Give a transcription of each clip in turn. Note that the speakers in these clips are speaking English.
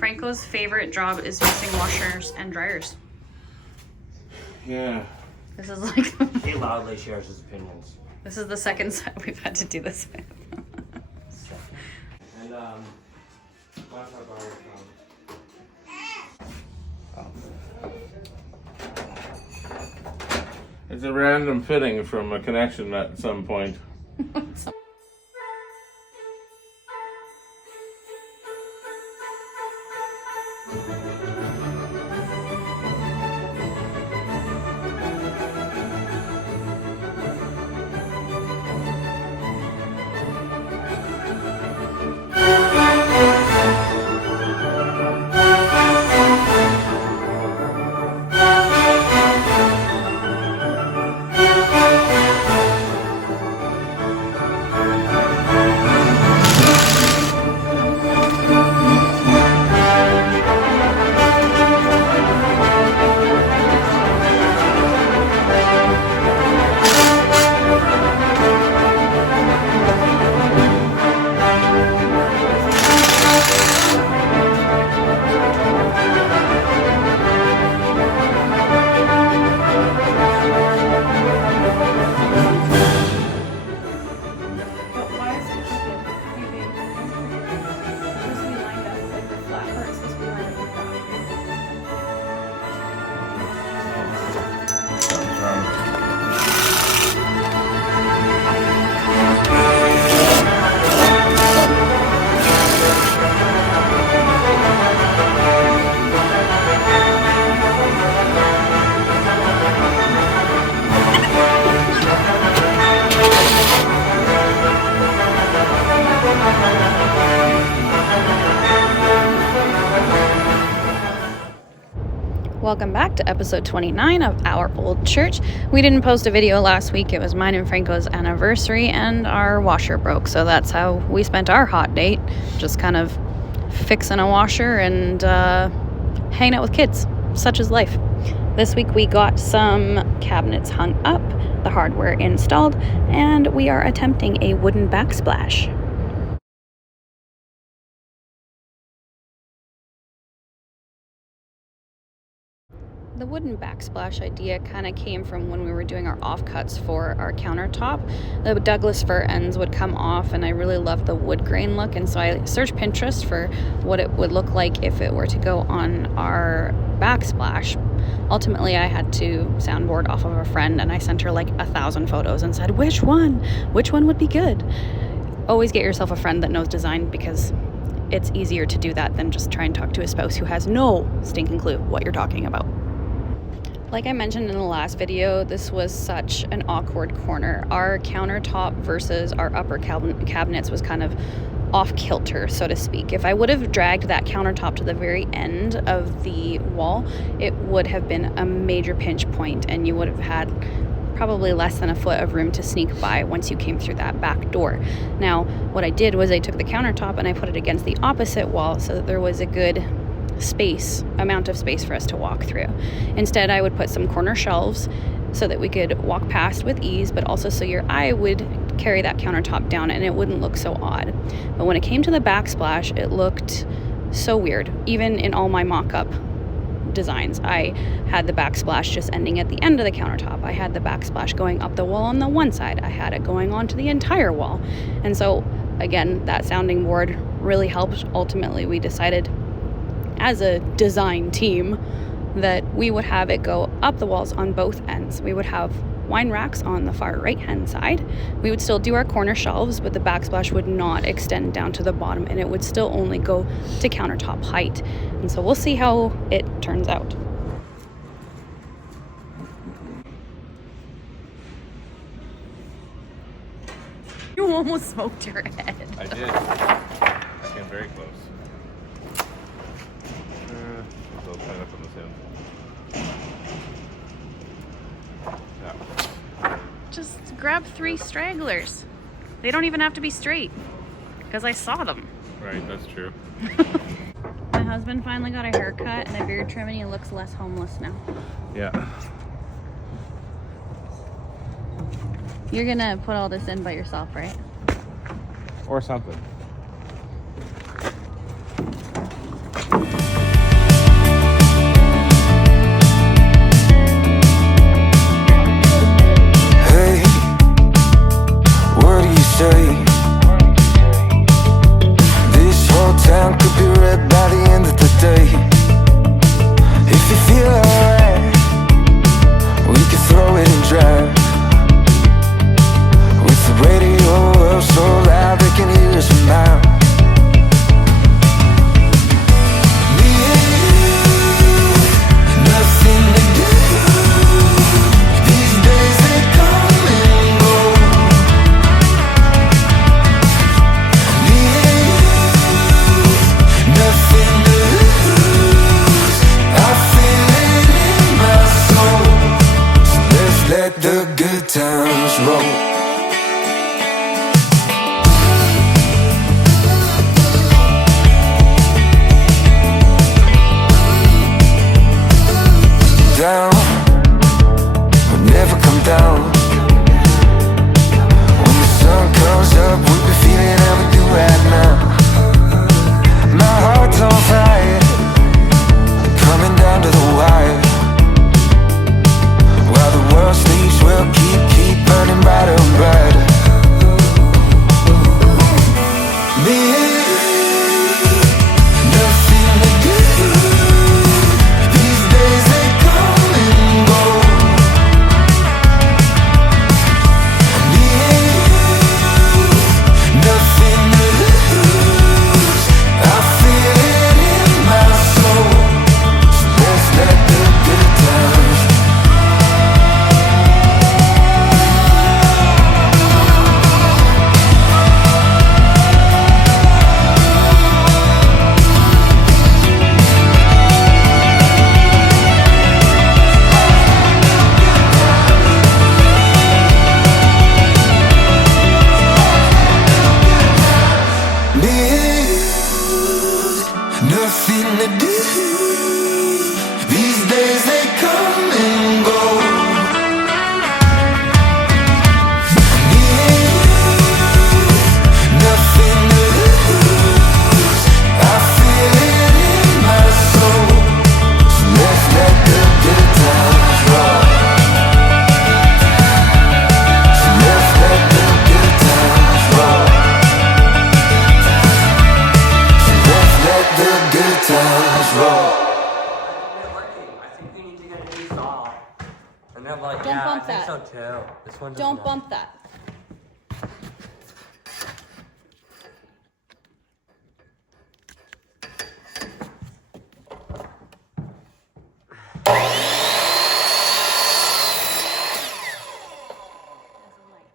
Franco's favorite job is fixing washers and dryers. Yeah. This is like... He loudly shares his opinions. This is the second time we've had to do this with. And, It's a random fitting from a connection at some point. Welcome back to episode 29 of Our Old Church. We didn't post a video last week. It was mine and Franco's anniversary and our washer broke. So that's how we spent our hot date. Just kind of fixing a washer and hanging out with kids. Such is life. This week we got some cabinets hung up, the hardware installed, and we are attempting a wooden backsplash. The wooden backsplash idea kind of came from when we were doing our offcuts for our countertop. The Douglas fir ends would come off, and I really loved the wood grain look, and so I searched Pinterest for what it would look like if it were to go on our backsplash. Ultimately, I had to soundboard off of a friend, and I sent her like 1,000 photos and said, which one would be good? Always get yourself a friend that knows design, because it's easier to do that than just try and talk to a spouse who has no stinking clue what you're talking about. Like I mentioned in the last video, this was such an awkward corner. Our countertop versus our upper cabinets was kind of off kilter, so to speak. If I would have dragged that countertop to the very end of the wall, it would have been a major pinch point, and you would have had probably less than a foot of room to sneak by once you came through that back door. Now, what I did was I took the countertop and I put it against the opposite wall so that there was a good amount of space for us to walk through. Instead, I would put some corner shelves so that we could walk past with ease, but also so your eye would carry that countertop down and it wouldn't look so odd. But when it came to the backsplash, it looked so weird. Even in all my mock-up designs, I had the backsplash just ending at the end of the countertop. I had the backsplash going up the wall on the one side. I had it going onto the entire wall. And so, again, that sounding board really helped. Ultimately, we decided as a design team that we would have it go up the walls on both ends. We would have wine racks on the far right hand side. We would still do our corner shelves, but the backsplash would not extend down to the bottom, and it would still only go to countertop height. And so we'll see how it turns out. You almost smoked your head. I did. I came very close. I'll try that on this end. Yeah. Just grab 3 stragglers. They don't even have to be straight, because I saw them. Right, that's true. My husband finally got a haircut and a beard trim, and he looks less homeless now. Yeah. You're gonna put all this in by yourself, right? Or something. Hey, what do you say? This whole town could be red by the end of the day. If you feel alright, we could throw it and drive. With the radio up so loud they can hear us from miles. Me and you, nothing to do. These days they come and go. Me and you, nothing to lose. I feel it in my soul. So let's let the good times roll. Down, we'll never come down. When the sun comes up, we'll be feeling how we do right now. My heart's on fire, coming down to the wire. While the world sleeps, we'll keep burning brighter and brighter. Me and you, nothing to do. These days they come and go. Me and you, nothing to lose. I feel it in my soul. So let's let the good times. Me and you, nothing to do. These days they come and go. Me and you, nothing to lose. I feel it in my soul. So let's let the good times roll. So let's let the good times roll. Let's let the good times roll. I think we need to get a new saw. And they're like, Don't yeah, bump I think that. so too. This one does Don't not. bump that.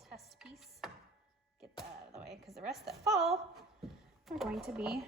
Test piece. Get that out of the way because the rest that fall are going to be.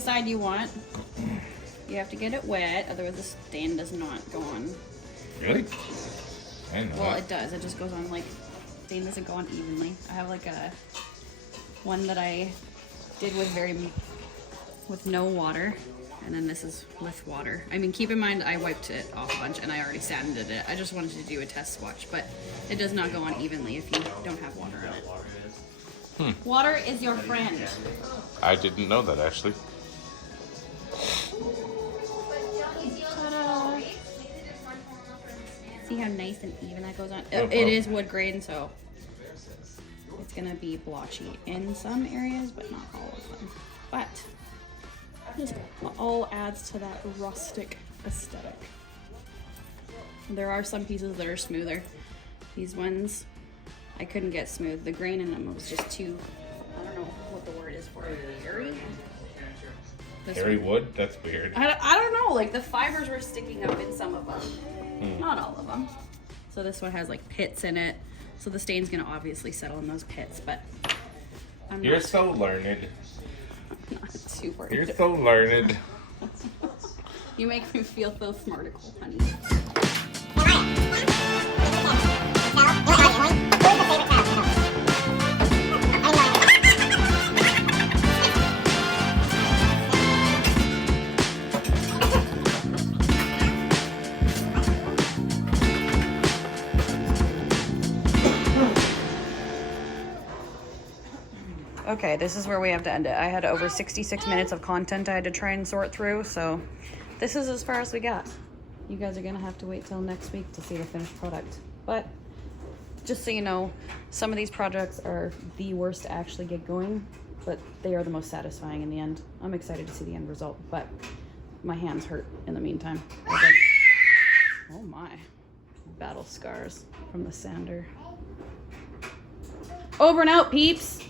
side you want. You have to get it wet, otherwise the stain does not go on. Really? I didn't know Well, that. it does. It just goes on like, stain doesn't go on evenly. I have like a one that I did with no water, and then this is with water. I mean, keep in mind I wiped it off a bunch and I already sanded it. I just wanted to do a test swatch, but it does not go on evenly if you don't have water in it. Water is your friend. I didn't know that actually. Ta-da. See how nice and even that goes on? Oh, It wow. is wood grain, so it's gonna be blotchy in some areas, but not all of them. But this all adds to that rustic aesthetic. There are some pieces that are smoother. These ones, I couldn't get smooth. The grain in them was just too, I don't know what the word is for it, hairy? This Hairy one. wood? That's weird. I don't know, like the fibers were sticking up in some of them. Not all of them. So this one has like pits in it. So the stain's gonna obviously settle in those pits, but I'm You're not, so learned. not too worried. You're so learned. You make me feel so smarticle, honey. Okay, this is where we have to end it. I had over 66 minutes of content I had to try and sort through, so this is as far as we got. You guys are gonna have to wait till next week to see the finished product. But just so you know, some of these projects are the worst to actually get going, but they are the most satisfying in the end. I'm excited to see the end result, but my hands hurt in the meantime. I was like, oh my, battle scars from the sander. Over and out, peeps.